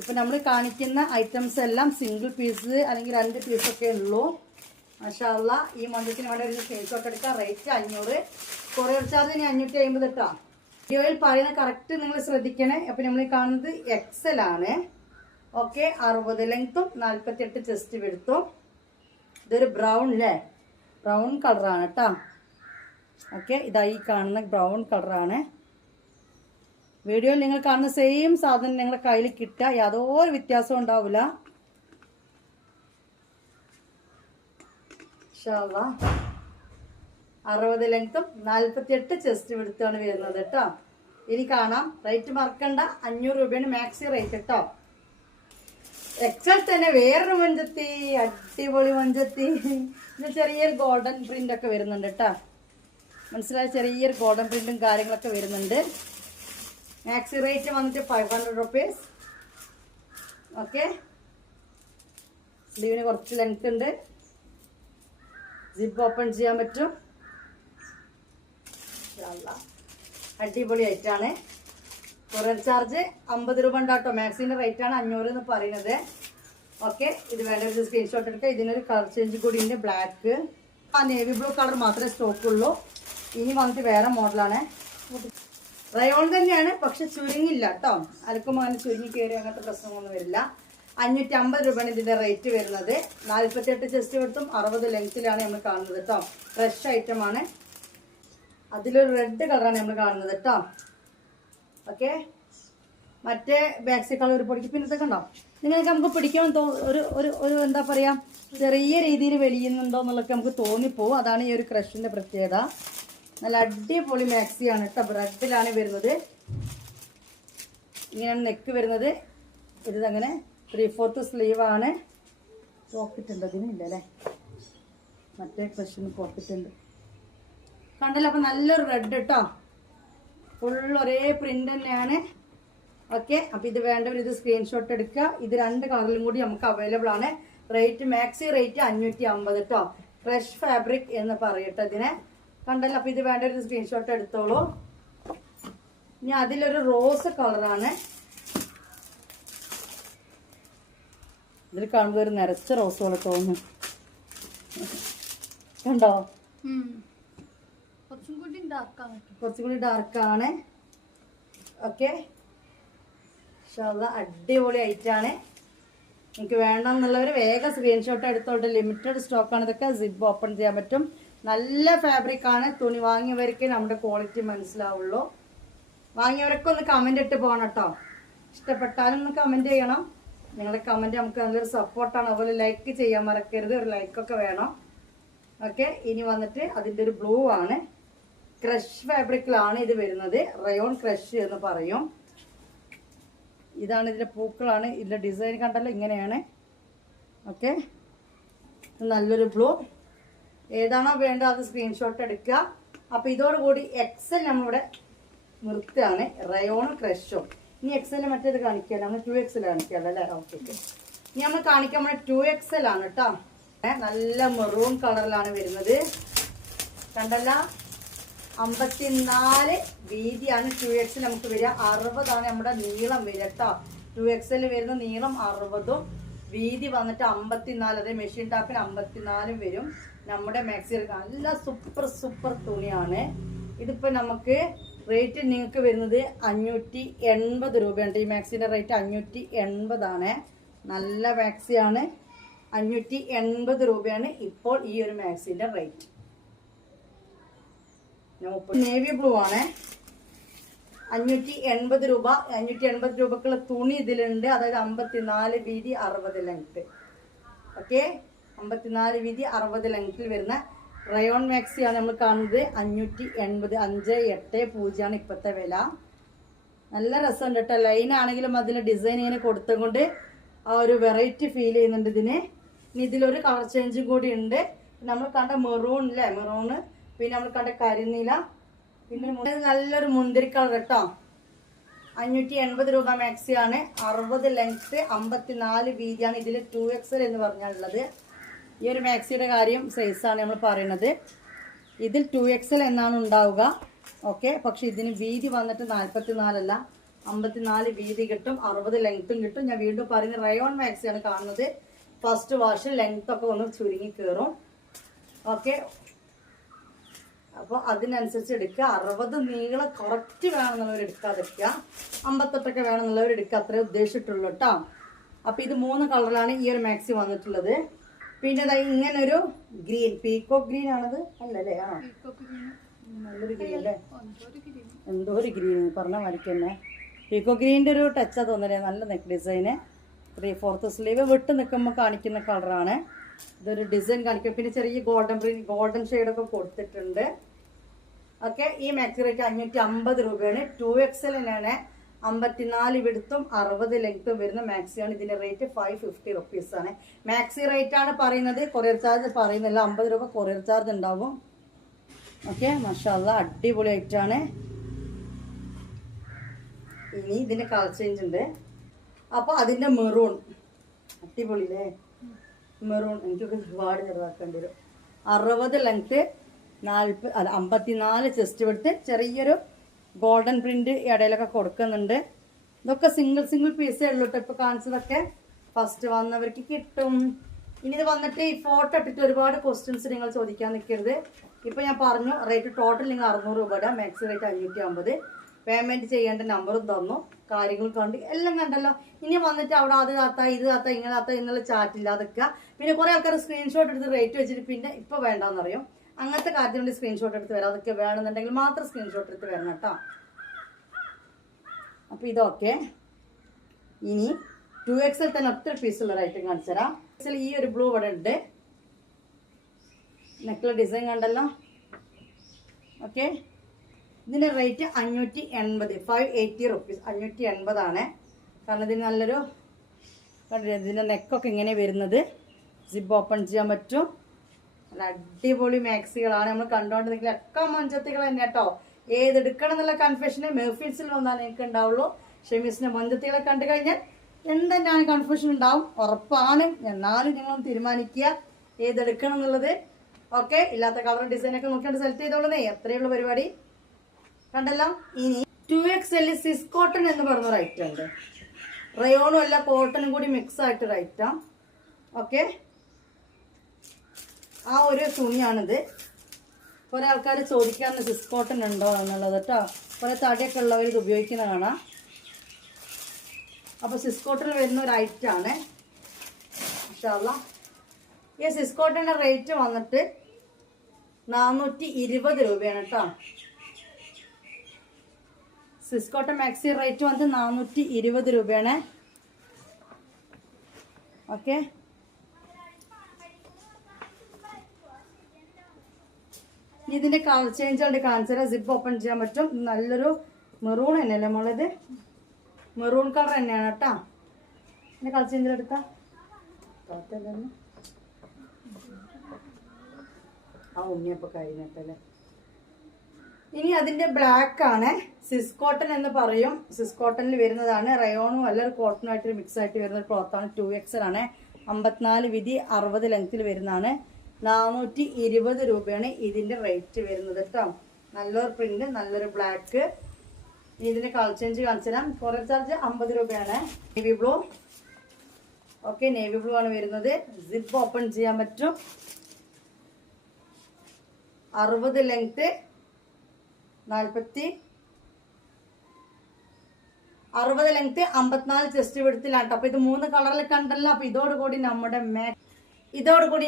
ഇപ്പം നമ്മൾ കാണിക്കുന്ന ഐറ്റംസ് എല്ലാം സിംഗിൾ പീസ് അല്ലെങ്കിൽ 2 പീസൊക്കെ ഉള്ളൂ. മാഷാ അല്ലാ, ഈ മന്ദത്തിന് വേണ്ട ഒരു സ്ക്രീൻഷോട്ട് എടുക്കാം. റേറ്റ് 500. കൊറിയർ ചാർജ് ഇനി 550 കേട്ടോ. വീഡിയോയിൽ പറയുന്ന കറക്റ്റ് നിങ്ങൾ ശ്രദ്ധിക്കണേ. അപ്പം നമ്മൾ കാണുന്നത് XL ആണ്. ഓക്കെ, 60 ലെങ്ത്തും 48 ചെസ്റ്റ് വിടുത്തും. ഇതൊരു ബ്രൗൺ അല്ലേ, ബ്രൗൺ കളറാണ് കേട്ടോ. ഓക്കെ, ഇതായി കാണുന്ന ബ്രൗൺ കളറാണ്. വീഡിയോയിൽ നിങ്ങൾ കാണുന്ന സെയിം സാധനം നിങ്ങളുടെ കയ്യിൽ കിട്ടുക, യാതൊരു വ്യത്യാസവും ഉണ്ടാവില്ല. 60 ലെങ്ത്തും 48 ചെസ്റ്റ് വിടുത്താണ് വരുന്നത് കേട്ടോ. ഇനി കാണാം, റേറ്റ് മറക്കണ്ട, 500 രൂപയാണ് മാക്സി റേറ്റ് കേട്ടോ. എക്സൽ തന്നെ വേറൊരു മഞ്ചത്തി, അടിപൊളി മഞ്ചത്തി. ഇത് ചെറിയൊരു ഗോൾഡൻ പ്രിന്റ് ഒക്കെ വരുന്നുണ്ട് കേട്ടോ. മനസ്സിലായ, ചെറിയൊരു ഗോൾഡൻ പ്രിന്റും കാര്യങ്ങളൊക്കെ വരുന്നുണ്ട്. മാക്സി റേറ്റ് വന്നിട്ട് 500 റുപ്പീസ്. ഓക്കെ, സ്ലീവിന് കുറച്ച് ലെങ്ത് ഉണ്ട്, ജിപ്പ് ഓപ്പൺ ചെയ്യാൻ പറ്റും. അടിപൊളി ആയിട്ടാണ്. കൊറിയർ ചാർജ് 50 രൂപ ഉണ്ടാട്ടോ. മാക്സിന്റെ റേറ്റ് ആണ് 500 എന്ന് പറയുന്നത്. ഓക്കെ, ഇത് വേണ്ട ഒരു സ്ക്രീൻഷോട്ട് എടുക്കുക. ഇതിനൊരു കളർ ചേഞ്ച് കൂടി ഉണ്ട്, ബ്ലാക്ക്. ആ നേവി ബ്ലൂ കളർ മാത്രമേ സ്റ്റോക്ക് ഉള്ളൂ. ഇനി വന്നിട്ട് വേറെ മോഡലാണ്. റയോൺ തന്നെയാണ്, പക്ഷെ ചുരുങ്ങില്ല കേട്ടോ. അലക്കുമ്പോൾ അങ്ങനെ ചുരുങ്ങി കയറി അങ്ങനത്തെ പ്രശ്നമൊന്നും വരില്ല. 550 രൂപയാണ് ഇതിന്റെ റേറ്റ് വരുന്നത്. 48 ചെസ്റ്റ് കൊടുത്തും 60 ലെങ്ത്തിലാണ് നമ്മൾ കാണുന്നത് കേട്ടോ. ഫ്രഷ് ഐറ്റം ആണ്. അതിലൊരു റെഡ് കളറാണ് നമ്മൾ കാണുന്നത് കേട്ടോ. ഓക്കെ, മറ്റേ ബാക്സി കളർ ഒരു പൊടിക്ക് പിന്നെ ഇതൊക്കെ ഉണ്ടാവും. നിങ്ങൾക്ക് നമുക്ക് പിടിക്കാൻ ഒരു എന്താ പറയാ, ചെറിയ രീതിയിൽ വലിയുന്നുണ്ടോ എന്നുള്ളതൊക്കെ നമുക്ക് തോന്നിപ്പോവും. അതാണ് ഈ ഒരു ക്രഷിന്റെ പ്രത്യേകത. നല്ല അടിപൊളി മാക്സിയാണ് കേട്ടോ. റെഡിലാണ് വരുന്നത്. ഇങ്ങനെയാണ് നെക്ക് വരുന്നത്. ഇതങ്ങനെ 3/4 സ്ലീവ് ആണ്. പോക്കറ്റ് ഉണ്ട്, അതിനില്ല അല്ലേ, മറ്റേ ക്രഷിന് പോക്കറ്റ് ഉണ്ട്. കണ്ടല്ലോ, അപ്പൊ നല്ലൊരു റെഡ് കേട്ടോ. ഫുൾ ഒരേ പ്രിന്റ് തന്നെയാണ്. ഓക്കെ, അപ്പൊ ഇത് വേണ്ടവർ ഇത് സ്ക്രീൻഷോട്ട് എടുക്കുക. ഇത് 2 കളറിലും കൂടി നമുക്ക് അവൈലബിൾ ആണ്. റേറ്റ് മാക്സി റേറ്റ് 550 കേട്ടോ. ഫ്രഷ് ഫാബ്രിക് എന്ന് പറയട്ടെ ഇതിനെ. കണ്ടല്ലോ, അപ്പൊ ഇത് വേണ്ടവർ ഇത് സ്ക്രീൻഷോട്ട് എടുത്തോളൂ. ഇനി അതിലൊരു റോസ് കളറാണ്. ഇതിൽ കാണുമ്പോൾ ഒരു നിറച്ച റോസ് പോലെ തോന്നുന്നു. കണ്ടോ, കുറച്ചും കൂടി ഡാർക്കാണ്. ഓക്കെ, അടിപൊളി ഐറ്റാണ്. നിങ്ങൾക്ക് വേണമെന്നുള്ളവർ വേഗം സ്ക്രീൻഷോട്ട് എടുത്തോട്ടെ. ലിമിറ്റഡ് സ്റ്റോക്കാണ് ഇതൊക്കെ. സിബ് ഓപ്പൺ ചെയ്യാൻ പറ്റും. നല്ല ഫാബ്രിക് ആണ്. തുണി വാങ്ങിയവർക്ക് നമ്മുടെ ക്വാളിറ്റി മനസ്സിലാവുള്ളൂ. വാങ്ങിയവരൊക്കെ ഒന്ന് കമന്റ് ഇട്ട് പോകണം കേട്ടോ. ഇഷ്ടപ്പെട്ടാലും ഒന്ന് കമന്റ് ചെയ്യണം. നിങ്ങളുടെ കമന്റ് നമുക്ക് നല്ലൊരു സപ്പോർട്ടാണ്. അതുപോലെ ലൈക്ക് ചെയ്യാൻ മറക്കരുത്. ഒരു ലൈക്കൊക്കെ വേണം. ഓക്കെ, ഇനി വന്നിട്ട് അതിൻ്റെ ഒരു ബ്ലൂ ആണ്. ക്രഷ് ഫാബ്രിക്കിലാണ് ഇത് വരുന്നത്. റയോൺ ക്രഷ് എന്ന് പറയും. ഇതാണ് ഇതിന്റെ പൂക്കളാണ്. ഇതിന്റെ ഡിസൈൻ കണ്ടല്ലോ, ഇങ്ങനെയാണ്. ഓക്കെ, നല്ലൊരു ബ്ലൂ. ഏതാണോ വേണ്ടത് അത് സ്ക്രീൻഷോട്ട് എടുക്കുക. അപ്പൊ ഇതോടുകൂടി എക്സൽ നമ്മളിവിടെ നിർത്തുകയാണ്. റയോൺ ക്രഷും. ഇനി എക്സൽ മറ്റേത് കാണിക്കാം. നമ്മൾ 2XL കാണിക്കാം അല്ലേ. ഓക്കെ, ഇനി നമ്മൾ കാണിക്കാൻ നമ്മൾ 2XL ആണ് കേട്ടോ. നല്ല മെറൂൺ കളറിലാണ് വരുന്നത്. കണ്ടല്ല, 54 വീതിയാണ് 2XL നമുക്ക് വരിക. 60 നമ്മുടെ നീളം വരിക കേട്ടോ. 2XL വരുന്ന നീളം 60ഉം വീതി വന്നിട്ട് 54. അതേ മെഷീൻ ടാപ്പിന് 54 വരും. നമ്മുടെ മാക്സി നല്ല സൂപ്പർ തുണിയാണ്. ഇതിപ്പോ നമുക്ക് റേറ്റ് നിങ്ങൾക്ക് വരുന്നത് 580 രൂപയാണ്. ഈ മാക്സിന്റെ റേറ്റ് 580 ആണ്. നല്ല മാക്സിയാണ്. 580 രൂപയാണ് ഇപ്പോൾ ഈ ഒരു മാക്സിന്റെ റേറ്റ്. നേവി ബ്ലൂ ആണ്. 580 രൂപ. 580 രൂപക്കുള്ള തുണി ഇതിലുണ്ട്. അതായത് 54 വീതി 60 ലെങ്ത്. ഓക്കെ, 54 വീതി 60 ലെങ്ത്തിൽ വരുന്ന റയോൺ മാക്സിയാണ് നമ്മൾ കാണുന്നത്. 580. 580 ഇപ്പോഴത്തെ വില. നല്ല രസമുണ്ട് കേട്ടോ. ലൈൻ ആണെങ്കിലും അതിന്റെ ഡിസൈൻ ഇങ്ങനെ കൊടുത്തുകൊണ്ട് ആ ഒരു വെറൈറ്റി ഫീൽ ചെയ്യുന്നുണ്ട് ഇതിന്. ഇനി ഇതിലൊരു കളർ ചേഞ്ചും കൂടി ഉണ്ട്. നമ്മൾ കണ്ട മെറൂൺ അല്ലേ, മെറൂണ്. പിന്നെ നമ്മൾ കണ്ട കരിനീല. പിന്നെ നല്ലൊരു മുന്തിരി കളർ കേട്ടോ. 580 രൂപ മാക്സിയാണ്. 60 ലെങ്ത്, 54 വീതിയാണ്. ഇതിൽ 2XL എന്ന് പറഞ്ഞാലുള്ളത്. ഈ ഒരു മാക്സിയുടെ കാര്യം സൈസാണ് നമ്മൾ പറയുന്നത്. ഇതിൽ 2XL എന്നാണ് ഉണ്ടാവുക. ഓക്കെ, പക്ഷെ ഇതിന് വീതി വന്നിട്ട് 44 അല്ല, 54 വീതി കിട്ടും. 60 ലെങ്ത്തും കിട്ടും. ഞാൻ വീണ്ടും പറയുന്നത് റയോൺ മാക്സിയാണ് കാണുന്നത്. ഫസ്റ്റ് വാഷ് ലെങ്ത് ഒക്കെ ഒന്ന് ചുരുങ്ങി കയറും. ഓക്കെ, അപ്പോൾ അതിനനുസരിച്ച് എടുക്കുക. 60 നീളം കറക്റ്റ് വേണമെന്നുള്ളവർ എടുക്കാതിരിക്കുക. 58 വേണമെന്നുള്ളവർ എടുക്കുക. അത്രേ ഉദ്ദേശിച്ചിട്ടുള്ളൂ കേട്ടോ. അപ്പൊ ഇത് 3 കളറിലാണ് ഈ ഒരു മാക്സി വന്നിട്ടുള്ളത്. പിന്നെ ഇങ്ങനൊരു ഗ്രീൻ, പീക്കോ ഗ്രീൻ ആണത് അല്ലല്ലേ? ആണോ, നല്ലൊരു ഗ്രീൻ അല്ലേ, എന്തോ ഒരു ഗ്രീൻ പറഞ്ഞ മാതിരിക്ക് തന്നെ. പീക്കോ ഗ്രീനിന്റെ ഒരു ടച്ചാ തോന്നലേ. നല്ല നെക്ക് ഡിസൈന്. 3/4 സ്ലീവ് വിട്ട് നിൽക്കുമ്പോൾ കാണിക്കുന്ന കളറാണ്. ഇതൊരു ഡിസൈൻ കാണിക്കും. പിന്നെ ചെറിയ ഗോൾഡൻ ഷെയ്ഡൊക്കെ കൊടുത്തിട്ടുണ്ട്. ഓക്കെ, ഈ മാക്സി റേറ്റ് 550 രൂപയാണ്. 2XL 54 വിടുത്തും 60 ലെങ്ത്തും വരുന്ന മാക്സിയാണ്. ഇതിന്റെ റേറ്റ് 550 റുപ്പീസ് ആണ്. മാക്സി റേറ്റ് ആണ് പറയുന്നത്. കൊറിയർ ചാർജ് പറയുന്നില്ല. 50 രൂപ കൊറിയർ ചാർജ് ഉണ്ടാവും. ഓക്കെ, മാഷാഅല്ലാഹ് അടിപൊളി ആയിട്ടാണ്. ഇനി ഇതിന്റെ കളർ ചേഞ്ച് ഉണ്ട്. അപ്പൊ അതിന്റെ മെറൂൺ അടിപൊളിയില്ലേ. മെറൂൺ എനിക്കൊക്കെ ഒരുപാട് ചെറുതാക്കേണ്ടി വരും. 60 ലെങ്ത്ത്, 54 ചെസ്റ്റ് വിടുത്ത്. ചെറിയൊരു ഗോൾഡൻ പ്രിന്റ് ഇടയിലൊക്കെ കൊടുക്കുന്നുണ്ട്. ഇതൊക്കെ സിംഗിൾ പീസേ ഉള്ളൂ കേട്ടോ. ഇപ്പൊ കാണിച്ചതൊക്കെ ഫസ്റ്റ് വന്നവർക്ക് കിട്ടും. ഇനി ഇത് വന്നിട്ട് ഈ ഫോട്ടോ ഇട്ടിട്ട് ഒരുപാട് ക്വസ്റ്റ്യൻസ് നിങ്ങൾ ചോദിക്കാൻ നിൽക്കരുത്. ഇപ്പൊ ഞാൻ പറഞ്ഞു റേറ്റ് ടോട്ടൽ നിങ്ങൾ 600 രൂപയുടെ മാക്സി റേറ്റ് 550. പേയ്മെന്റ് ചെയ്യേണ്ട നമ്പറും തന്നു. കാര്യങ്ങൾ കണ്ട് എല്ലാം കണ്ടല്ലോ. ഇനി വന്നിട്ട് അവിടെ അത് താത്ത ഇത് താത്ത ഇങ്ങനെ താത്ത എന്നുള്ള ചാറ്റില്ലാതൊക്കെ. പിന്നെ കുറെ ആൾക്കാർ സ്ക്രീൻഷോട്ട് എടുത്ത് റേറ്റ് വെച്ചിട്ട് പിന്നെ ഇപ്പൊ വേണ്ടെന്നറിയും. അങ്ങനത്തെ കാര്യത്തിനുണ്ട് സ്ക്രീൻഷോട്ട് എടുത്ത് വരാം. അതൊക്കെ വേണമെന്നുണ്ടെങ്കിൽ മാത്രം സ്ക്രീൻഷോട്ട് എടുത്ത് വരണം കേട്ടോ. അപ്പൊ ഇതൊക്കെ ഇനി 2XL തന്നെ ഒറ്റ പീസുള്ള ഐറ്റം കാണിച്ചു തരാം. ഈ ഒരു ബ്ലൂ ഇവിടെ ഉണ്ട്. നെക്കിലെ ഡിസൈൻ കണ്ടല്ലോ. ഓക്കെ, ഇതിന്റെ റേറ്റ് 580, 580 റുപ്പീസ്. 580 ആണ്. കാരണം ഇതിന് നല്ലൊരു ഇതിന്റെ നെക്കൊക്കെ ഇങ്ങനെ വരുന്നത്. സിബ് ഓപ്പൺ ചെയ്യാൻ പറ്റും. നല്ല അടിപൊളി മാക്സികളാണ് നമ്മൾ കണ്ടോണ്ട് നിൽക്കില്ല. ഒക്കെ മൊഞ്ചത്തികൾ തന്നെ കേട്ടോ. ഏതെടുക്കണം എന്നുള്ള കൺഫ്യൂഷന് മെർഫിൻസിൽ വന്നാൽ നിങ്ങൾക്ക് ഉണ്ടാവുള്ളൂ. ഷെമീസിന്റെ മൊഞ്ചത്തികളെ കണ്ടു കഴിഞ്ഞാൽ എന്തെന്നാണ് കൺഫ്യൂഷൻ ഉണ്ടാവും, ഉറപ്പാണ്. എന്നാലും നിങ്ങളൊന്ന് തീരുമാനിക്കുക ഏതെടുക്കണം എന്നുള്ളത്. ഓക്കെ, ഇല്ലാത്ത കളർ ഡിസൈൻ ഒക്കെ നോക്കിയിട്ട് സെലക്ട് ചെയ്തോളുന്നേ. എത്രയുള്ള പരിപാടി കണ്ടല്ലോ. ഇനി 2XL സിസ് കോട്ടൺ എന്ന് പറഞ്ഞൊരു ഐറ്റം ഉണ്ട്. റയോണും അല്ല കോട്ടണും കൂടി മിക്സ് ആയിട്ടൊരു ഐറ്റം. ഓക്കെ, ആ ഒരു തുണിയാണിത്. കുറെ ആൾക്കാർ ചോദിക്കാറുണ്ട് സിസ് കോട്ടൺ ഉണ്ടോ എന്നുള്ളത് കേട്ടോ. കുറെ തടിയൊക്കെ ഉള്ളവർ ഇത് ഉപയോഗിക്കുന്ന കാണാം. അപ്പൊ സിസ് കോട്ടൺ വരുന്ന ഒരു ഐറ്റം ആണ്. ഈ സിസ് കോട്ടന്റെ റേറ്റ് വന്നിട്ട് 420 രൂപയാണ് കേട്ടോ. സിസ് കോട്ടൺ മാക്സി റേറ്റ് വന്നിട്ട് 420 രൂപയാണ്. ഓക്കെ, ഇതിന്റെ കളർ ചേഞ്ച് ആയിട്ട് കാണിച്ചാൽ സിബ് ഓപ്പൺ ചെയ്യാൻ പറ്റും. നല്ലൊരു മെറൂൺ തന്നെയല്ലേ നമ്മളിത്, മെറൂൺ കളർ തന്നെയാണ് കേട്ടോ. പിന്നെ കളർ ചേഞ്ച് എടുത്താ ആ ഉണ്ണിയപ്പോ കഴിഞ്ഞിട്ടല്ലേ. ഇനി അതിന്റെ ബ്ലാക്ക് ആണ്. സിസ് കോട്ടൺ എന്ന് പറയും. സിസ് കോട്ടണിൽ വരുന്നതാണ്. റയോണും അല്ല കോട്ടണും ആയിട്ട് മിക്സ് ആയിട്ട് വരുന്ന ഒരു ക്ലോത്താണ്. 2XL ആണ്. 54 വീതി 60 ലെങ്ത്തിൽ വരുന്നതാണ്. 420 രൂപയാണ് ഇതിന്റെ റേറ്റ് വരുന്നത് കേട്ടോ. നല്ലൊരു പ്രിന്റ്, നല്ലൊരു ബ്ലാക്ക്. ഇതിന്റെ കളർ ചേഞ്ച് കാണിച്ചു തരാം. കൊറിയർ ചാർജ് 50 രൂപയാണ്. Navy blue. Okay, navy blue ആണ് വരുന്നത്. സിപ്പ് ഓപ്പൺ ചെയ്യാൻ പറ്റും. 60 ലെങ്ത്, 60 ലെങ്ത്, 54 ചെസ്റ്റ് വിടുത്തിലാണ്. അപ്പൊ ഇത് 3 കളറിൽ കണ്ടല്ലോ. അപ്പൊ ഇതോടുകൂടി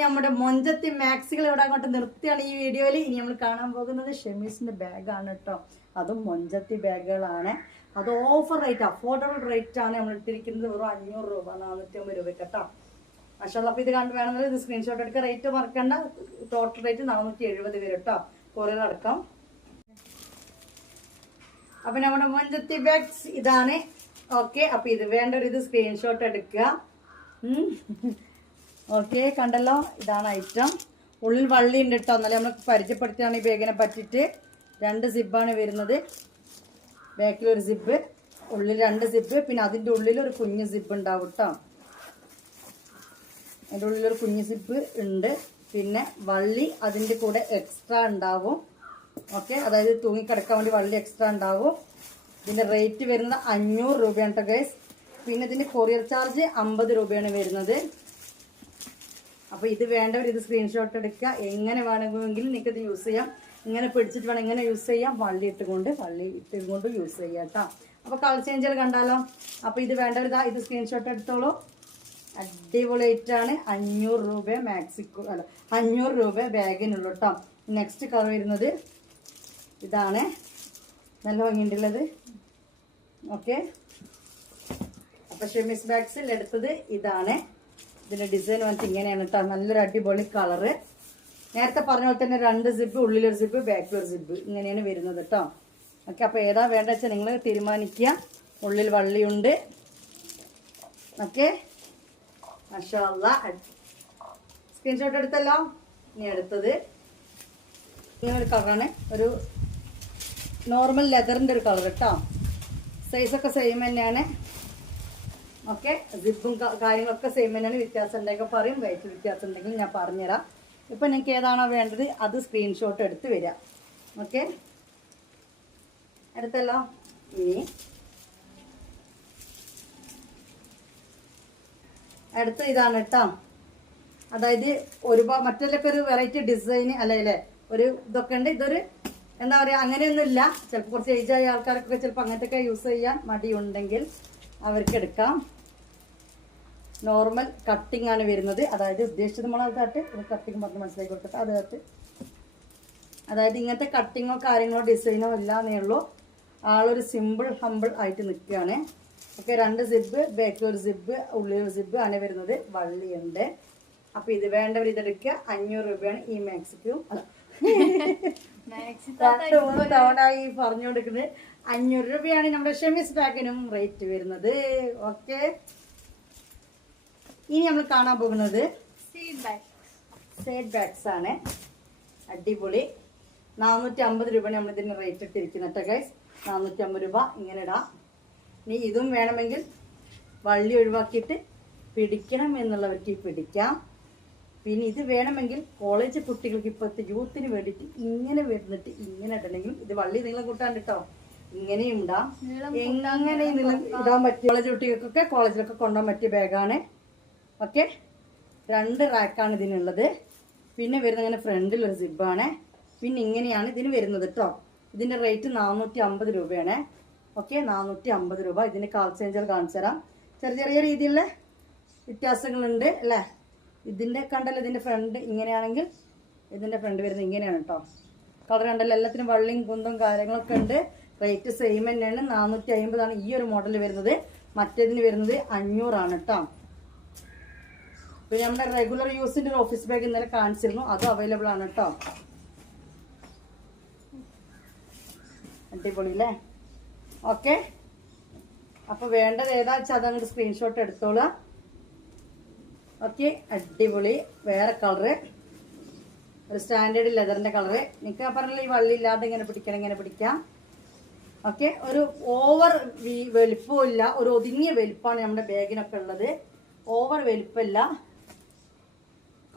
നമ്മുടെ മൊഞ്ചത്തി മാക്സികൾ ഇവിടെ അങ്ങോട്ട് നിർത്തിയാണ് ഈ വീഡിയോയിൽ. ഇനി നമ്മൾ കാണാൻ പോകുന്നത് ഷെമീസിന്റെ ബാഗാണ് കേട്ടോ. അതും മൊഞ്ചത്തി ബാഗുകളാണ്. അത് ഓഫർ റേറ്റ്, അഫോർഡബിൾ റേറ്റ് ആണ് നമ്മൾ ഇട്ടിരിക്കുന്നത്. വെറും 500 രൂപ, 450 രൂപ കേട്ടോ. മാഷാഅല്ലാഹ്. അപ്പൊ ഇത് കണ്ടു വേണമെങ്കിൽ ഇത് സ്ക്രീൻഷോട്ട് എടുക്കുക. റേറ്റ് മറക്കണ്ട. ടോട്ടൽ റേറ്റ് 470 വരും കേട്ടോ, കൊറിയർ അടക്കം. അപ്പൊ നമ്മുടെ മൊഞ്ചത്തി ബാഗ്സ് ഇതാണ്. ഓക്കെ, അപ്പൊ ഇത് വേണ്ടവർ ഇത് സ്ക്രീൻഷോട്ട് എടുക്കുക. ഓക്കെ, കണ്ടല്ലോ. ഇതാണ് ഐറ്റം. ഉള്ളിൽ വള്ളി ഉണ്ട് കേട്ടോ. എന്നാലും നമ്മൾ പരിചയപ്പെടുത്തിയാണ് ഈ ബാഗിനെ പറ്റിയിട്ട്. 2 സിബാണ് വരുന്നത്. ബാക്കിൽ ഒരു സിബ്, ഉള്ളിൽ 2 സിബ്. പിന്നെ അതിൻ്റെ ഉള്ളിൽ ഒരു കുഞ്ഞ് സിബ് ഉണ്ടാവും കേട്ടോ. അതിൻ്റെ ഉള്ളിലൊരു കുഞ്ഞ് സിബ് ഉണ്ട്. പിന്നെ വള്ളി അതിൻ്റെ കൂടെ എക്സ്ട്രാ ഉണ്ടാവും. ഓക്കെ, അതായത് തൂങ്ങിക്കിടക്കാൻ വേണ്ടി വള്ളി എക്സ്ട്രാ ഉണ്ടാവും. ഇതിൻ്റെ റേറ്റ് വരുന്നത് 500 രൂപയാണ് കേട്ടോ ഗൈസ്. പിന്നെ ഇതിൻ്റെ കൊറിയർ ചാർജ് 50 രൂപയാണ് വരുന്നത്. അപ്പോൾ ഇത് വേണ്ടവർ ഇത് സ്ക്രീൻഷോട്ട് എടുക്കുക. എങ്ങനെ വേണമെങ്കിലും നിങ്ങൾക്കിത് യൂസ് ചെയ്യാം. ഇങ്ങനെ പിടിച്ചിട്ട് വേണം ഇങ്ങനെ യൂസ് ചെയ്യാം. വള്ളി ഇട്ടുകൊണ്ട് യൂസ് ചെയ്യാം കേട്ടോ. അപ്പോൾ കളർ ചേഞ്ചുകൾ കണ്ടാലോ. അപ്പോൾ ഇത് വേണ്ടവർ ഇതാ ഇത് സ്ക്രീൻഷോട്ട് എടുത്തോളൂ. അടിപൊളി ഐറ്റാണ്. 500 രൂപ മാക്സിക്കോ അല്ല 500 രൂപ ബാഗിനുള്ളൂ കേട്ടോ. നെക്സ്റ്റ് കളർ വരുന്നത് ഇതാണ്. നല്ല ഭംഗിയുണ്ടുള്ളത്. ഓക്കെ, അപ്പോൾ ഷെമീസ് ബാഗ്സിൽ എടുത്തത് ഇതാണ്. ഇതിൻ്റെ ഡിസൈൻ വന്നിട്ട് ഇങ്ങനെയാണ് കേട്ടോ. നല്ലൊരു അടിപൊളി കളറ്. നേരത്തെ പറഞ്ഞ പോലെ തന്നെ 2 സിബ്, ഉള്ളിലൊരു സിബ്, ബാക്കിലൊരു സിബ്, ഇങ്ങനെയാണ് വരുന്നത് കേട്ടോ. ഓക്കെ, അപ്പോൾ ഏതാ വേണ്ട വെച്ചാൽ നിങ്ങൾ തീരുമാനിക്കുക. ഉള്ളിൽ വള്ളിയുണ്ട്. ഓക്കെ, മാഷാഅല്ലാഹ്. സ്ക്രീൻഷോട്ട് എടുത്തല്ലോ. ഇനി അടുത്തത് ഇങ്ങനൊരു കളറാണ്. ഒരു നോർമൽ ലെതറിൻ്റെ ഒരു കളർ കേട്ടോ. സൈസൊക്കെ സെയിം തന്നെയാണ്. ഓക്കെ, സിബും കാര്യങ്ങളൊക്കെ സെയിം തന്നെയാണ്. വ്യത്യാസം ഉണ്ടെങ്കിൽ പറയും. വെയിറ്റ് വ്യത്യാസം ഉണ്ടെങ്കിൽ ഞാൻ പറഞ്ഞുതരാം. ഇപ്പം നിങ്ങൾക്ക് ഏതാണോ വേണ്ടത് അത് സ്ക്രീൻഷോട്ട് എടുത്ത് വരിക. ഓക്കെ, എടുത്തല്ലോ. ഇനി അടുത്ത ഇതാണ് കേട്ടോ. അതായത് ഒരുപാട് മറ്റൊക്കെ ഒരു വെറൈറ്റി ഡിസൈൻ അല്ലേ ഒരു ഇതൊക്കെ ഉണ്ട്. ഇതൊരു എന്താ പറയുക, അങ്ങനെയൊന്നുമില്ല. ചിലപ്പോൾ കുറച്ച് ഏജായ ആൾക്കാർക്കൊക്കെ ചിലപ്പോൾ അങ്ങനത്തെയൊക്കെ യൂസ് ചെയ്യാൻ മടിയുണ്ടെങ്കിൽ അവർക്ക് എടുക്കാം. നോർമൽ കട്ടിംഗ് ആണ് വരുന്നത്. അതായത് ഉദ്ദേശിച്ചത് നമ്മളതായിട്ട് കട്ടിങ് പറഞ്ഞ് മനസ്സിലാക്കി കൊടുത്തിട്ട് അതായിട്ട്, അതായത് ഇങ്ങനത്തെ കട്ടിങ്ങോ കാര്യങ്ങളോ ഡിസൈനോ ഇല്ലാന്നേ ഉള്ളൂ. ആളൊരു സിമ്പിൾ ഹമ്പിൾ ആയിട്ട് നിൽക്കുകയാണ്. ഓക്കെ, 2 സിബ്, ബാക്കിൽ ഒരു സിബ്, ഉള്ളിൽ ഒരു സിബ് ആണ് വരുന്നത്. വള്ളിയുണ്ട്. അപ്പൊ ഇത് വേണ്ടവർ ഇതെടുക്കുക. 500 രൂപയാണ് ഈ മാക്സിക്കും. 2-3 തവണ ഈ പറഞ്ഞു കൊടുക്കുന്നത്. 500 രൂപയാണ് നമ്മുടെ ഷെമീസ് ബാഗിനും റേറ്റ് വരുന്നത്. ഓക്കെ, ഇനി നമ്മൾ കാണാൻ പോകുന്നത് സൈഡ് ബാഗ്സ് ആണ്. അടിപൊളി. 450 രൂപയാണ് നമ്മൾ ഇതിന് റേറ്റ് ഇട്ടിരിക്കുന്നത് കേട്ടോ ഗൈസ്. 450 രൂപ. ഇങ്ങനെ ഇടാം. ഇനി ഇതും വേണമെങ്കിൽ വള്ളി ഒഴിവാക്കിയിട്ട് പിടിക്കണം എന്നുള്ളവർക്ക് പിടിക്കാം. പിന്നെ ഇത് വേണമെങ്കിൽ കോളേജ് കുട്ടികൾക്ക് ഇപ്പോഴത്തെ യൂത്തിന് വേണ്ടിയിട്ട് ഇങ്ങനെ വരുന്നിട്ട് ഇങ്ങനെ ഇടണമെങ്കിൽ ഇത് വള്ളി നീളം കൂട്ടാൻ കേട്ടോ. ഇങ്ങനെയും ഇടാം, എങ്ങനെ നീളം ഇടാൻ പറ്റിയ കോളേജ് കുട്ടികൾക്കൊക്കെ കോളേജിലൊക്കെ കൊണ്ടുപോകാൻ പറ്റിയ ബാഗാണ്. ഓക്കെ, 2 റാക്കാണ് ഇതിനുള്ളത്. പിന്നെ വരുന്നത് ഇങ്ങനെ ഫ്രണ്ടിൽ ഒരു സിബാണ്. പിന്നെ ഇങ്ങനെയാണ് ഇതിന് വരുന്നത് കേട്ടോ. ഇതിന്റെ റേറ്റ് 450 രൂപയാണ്. ഓക്കെ, 450 രൂപ. ഇതിന്റെ കളർ ചേഞ്ചർ കാണിച്ചു തരാം. ചെറിയ ചെറിയ രീതിയിലുള്ള വ്യത്യാസങ്ങളുണ്ട് അല്ലേ. ഇതിന്റെ കണ്ടല്ലോ, ഇതിന്റെ ഫ്രണ്ട് ഇങ്ങനെയാണെങ്കിൽ ഇതിന്റെ ഫ്രണ്ട് വരുന്നത് ഇങ്ങനെയാണ് കേട്ടോ. കളർ കണ്ടല്ലോ, എല്ലാത്തിനും വള്ളിയും കുന്തും കാര്യങ്ങളൊക്കെ ഉണ്ട്. റേറ്റ് സെയിം തന്നെയാണ്. 450 ആണ് ഈ ഒരു മോഡൽ വരുന്നത്. മറ്റേതിന് വരുന്നത് 500 ആണ് കേട്ടോ. പിന്നെ നമ്മുടെ റെഗുലർ യൂസിന്റെ ഒരു ഓഫീസ് ബാഗ് ഇന്നലെ കാണിച്ചിരുന്നു, അതും അവൈലബിൾ ആണ് കേട്ടോ. അടിപൊളി അല്ലേ. ഓക്കെ, അപ്പൊ വേണ്ടത് ഏതാ വെച്ചാൽ അതങ്ങോട്ട് സ്ക്രീൻഷോട്ട് എടുത്തോളാം. ഓക്കെ, അടിപൊളി. വേറെ കളറ്, ഒരു സ്റ്റാൻഡേർഡ് ലെതറിന്റെ കളറ്. നിങ്ങൾക്ക് പറഞ്ഞില്ല ഈ വള്ളി ഇല്ലാതെ ഇങ്ങനെ പിടിക്കണം, ഇങ്ങനെ പിടിക്കാം. ഓക്കെ, ഒരു ഓവർ വലിപ്പവും ഇല്ല, ഒരു ഒതുങ്ങിയ വലിപ്പമാണ് നമ്മുടെ ബാഗിനൊക്കെ ഉള്ളത്. ഓവർ വലിപ്പമില്ല.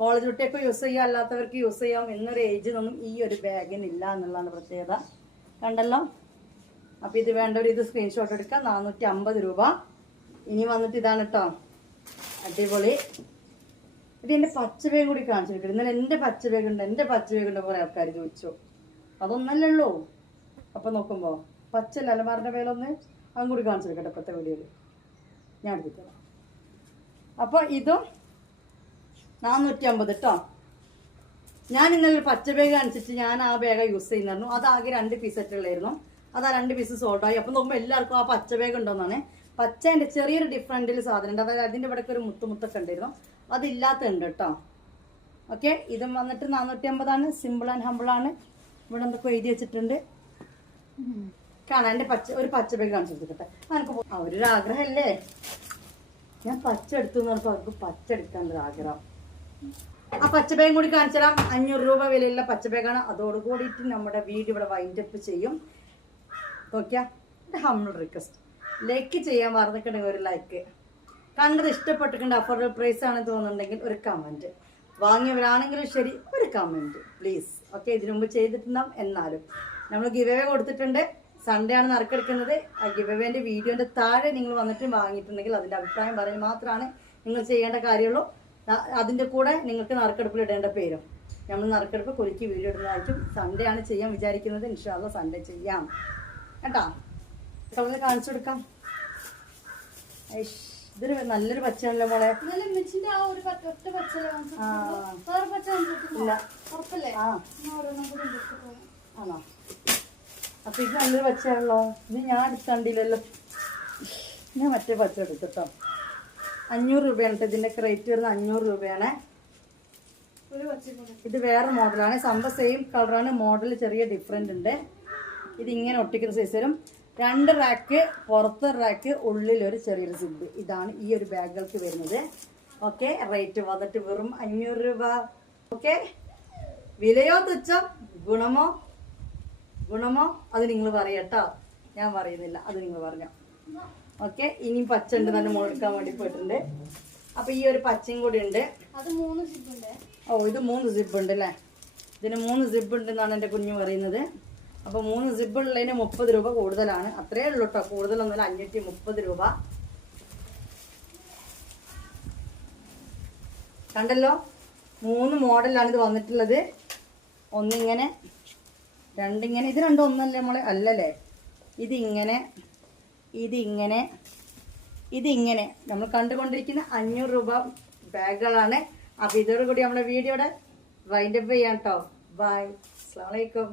കോളേജ് കുട്ടിയൊക്കെ യൂസ് ചെയ്യാം, അല്ലാത്തവർക്ക് യൂസ് ചെയ്യാം. എന്നൊരു ഏജിനൊന്നും ഈ ഒരു ബാഗിന് ഇല്ല എന്നുള്ളതാണ് പ്രത്യേകത. കണ്ടല്ലോ. അപ്പൊ ഇത് വേണ്ടവർ ഇത് സ്ക്രീൻഷോട്ട് എടുക്കാം. 450 രൂപ. ഇനി വന്നിട്ട് ഇതാണ് കേട്ടോ. അടിപൊളി. ഇത് എന്റെ പച്ച ബാഗ് കൂടി കാണിച്ചിരിക്കും. ഇന്നലെ എന്റെ പച്ച ബാഗ് ഉണ്ട്, എന്റെ പച്ച ബാഗ് ഉണ്ട് കുറെ ആൾക്കാർ ചോദിച്ചു. അതൊന്നല്ലേ ഉള്ളൂ. അപ്പൊ നോക്കുമ്പോ പച്ചല്ല അലമാറിന്റെ മേലൊന്ന് അതും കൂടി കാണിച്ചിരിക്കട്ടെ. ഇപ്പത്തെ വീഡിയോയിൽ ഞാൻ എടുത്തിട്ട്. അപ്പൊ ഇതും 450 കേട്ടോ. ഞാൻ ഇന്നലെ ഒരു പച്ച ബാഗ് കാണിച്ചിട്ട് ഞാൻ ആ ബാഗ് യൂസ് ചെയ്യുന്നായിരുന്നു. അതാകെ 2 പീസ് സെറ്റുള്ളായിരുന്നു. അത് ആ 2 പീസ് സോൾട്ടായി. അപ്പം നോക്കുമ്പോൾ എല്ലാവർക്കും ആ പച്ച ബാഗ് ഉണ്ടോന്നാണ്. പച്ചേന്റെ ചെറിയൊരു ഡിഫറൻറ്റിൽ സാധനം ഉണ്ട്. അതായത് അതിന്റെ ഇവിടേക്ക് ഒരു മുത്തൊക്കെ ഉണ്ടായിരുന്നു, അതില്ലാത്തുണ്ട് കേട്ടോ. ഓക്കെ, ഇതും വന്നിട്ട് 450 ആണ്. സിമ്പിൾ ആൻഡ് ഹമ്പിൾ ആണ്. ഇവിടെ എന്തൊക്കെ എഴുതി വെച്ചിട്ടുണ്ട് കാണാൻ. എന്റെ ഒരു പച്ച ബാഗ് കാണിച്ചു കൊടുക്കട്ടെ. എനിക്ക് അവരൊരു ആഗ്രഹമല്ലേ, ഞാൻ പച്ച എടുത്തു എന്ന് പറഞ്ഞപ്പോൾ അവർക്ക് പച്ച എടുക്കാനൊരു ആഗ്രഹം. ആ പച്ച ബാഗും കൂടി കാണിച്ചു തരാം. 500 രൂപ വിലയുള്ള പച്ച ബാഗാണ്. അതോടുകൂടിയിട്ട് നമ്മുടെ വീഡിയോ ഇവിടെ വൈൻഡ് അപ്പ് ചെയ്യും. നോക്കിയാ, ഹമ്പിൾ റിക്വസ്റ്റ്, ലൈക്ക് ചെയ്യാൻ മറന്നിട്ടുണ്ടെങ്കിൽ ഒരു ലൈക്ക്, കണ്ടത് ഇഷ്ടപ്പെട്ടിട്ടുണ്ട്, അഫോർഡബിൾ പ്രൈസ് ആണെന്ന് തോന്നുന്നുണ്ടെങ്കിൽ ഒരു കമന്റ്, വാങ്ങിയവരാണെങ്കിലും ശരി ഒരു കമന്റ് പ്ലീസ്. ഓക്കെ, ഇതിനു മുമ്പ് ചെയ്തിട്ടുണ്ടാവും. എന്നാലും നമ്മൾ ഗിവ് അവേ കൊടുത്തിട്ടുണ്ട്. സൺഡേ ആണ് നറുക്കെടുക്കുന്നത്. ആ ഗിവ് അവേന്റെ വീഡിയോന്റെ താഴെ നിങ്ങൾ വന്നിട്ട് വാങ്ങിയിട്ടുണ്ടെങ്കിൽ അതിന്റെ അഭിപ്രായം പറയാൻ മാത്രമാണ് നിങ്ങൾ ചെയ്യേണ്ട കാര്യമുള്ളൂ. അതിന്റെ കൂടെ നിങ്ങൾക്ക് നറുക്കെടുപ്പിൽ ഇടേണ്ട പേരും. നമ്മൾ നറുക്കെടുപ്പ് കുലുക്കി വീഡിയോ ഇടുന്നതായിട്ടും. സൺഡേ ആണ് ചെയ്യാൻ വിചാരിക്കുന്നത്. ഇൻഷാ അല്ലാഹ് സൺഡേ ചെയ്യാം കേട്ടാ. കളറ് കാണിച്ചു കൊടുക്കാം. ഇതൊരു നല്ലൊരു പച്ചയാണല്ലോ മോളെ. ആണോ? അപ്പൊ ഇത് നല്ലൊരു പച്ചയാണല്ലോ. ഇത് ഞാൻ എടുക്കണ്ടില്ലല്ലോ. ഞാൻ മറ്റേ പച്ച എടുത്തിട്ടോ. 500 രൂപയാണ് കേട്ടോ. ഇതിന്റെ റേറ്റ് വരുന്നത് 500 രൂപയാണ്. ഇത് വേറെ മോഡലാണ്. സംഭവം സെയിം കളറാണ്, മോഡൽ ചെറിയ ഡിഫറെന്റ് ഉണ്ട്. ഇതിങ്ങനെ ഒട്ടിക്കുന്ന സൈസ് വരും. 2 റാക്ക്, പുറത്ത് റാക്ക്, ഉള്ളിൽ ഒരു ചെറിയൊരു സിബ്. ഇതാണ് ഈ ഒരു ബാഗുകൾക്ക് വരുന്നത്. ഓക്കെ, റേറ്റ് വന്നിട്ട് വെറും 500 രൂപ. ഓക്കെ, വിലയോ തുച്ഛം, ഗുണമോ അത് നിങ്ങൾ പറയട്ടോ, ഞാൻ പറയുന്നില്ല, അത് നിങ്ങൾ പറഞ്ഞോ. ഓക്കെ, ഇനി പച്ച ഉണ്ട്, തന്നെ മുളക്കാൻ വേണ്ടി പോയിട്ടുണ്ട്. അപ്പൊ ഈ ഒരു പച്ചയും കൂടി ഉണ്ട്. ഓ, ഇത് 3 സിബ് ഉണ്ട് അല്ലേ. ഇതിന് 3 സിബ് ഉണ്ടെന്നാണ് എൻ്റെ കുഞ്ഞു പറയുന്നത്. അപ്പോൾ 3 സിബ് ഉള്ളതിന് 30 രൂപ കൂടുതലാണ്. അത്രേ ഉള്ളൂ കേട്ടോ, കൂടുതലൊന്നുമില്ല. 530 രൂപ. കണ്ടല്ലോ, 3 മോഡലാണ് ഇത് വന്നിട്ടുള്ളത്. ഒന്നിങ്ങനെ, രണ്ടിങ്ങനെ, ഇത് രണ്ടും ഒന്നല്ലേ നമ്മളെ? അല്ലല്ലേ, ഇതിങ്ങനെ ഇതിങ്ങനെ ഇതിങ്ങനെ നമ്മൾ കണ്ടുകൊണ്ടിരിക്കുന്ന 500 രൂപ ബാഗുകളാണ്. അപ്പോൾ ഇതോടുകൂടി നമ്മുടെ വീഡിയോയുടെ വൈൻഡപ്പ് ചെയ്യാം കേട്ടോ. ബൈ, അസ്സലാമു അലൈക്കും.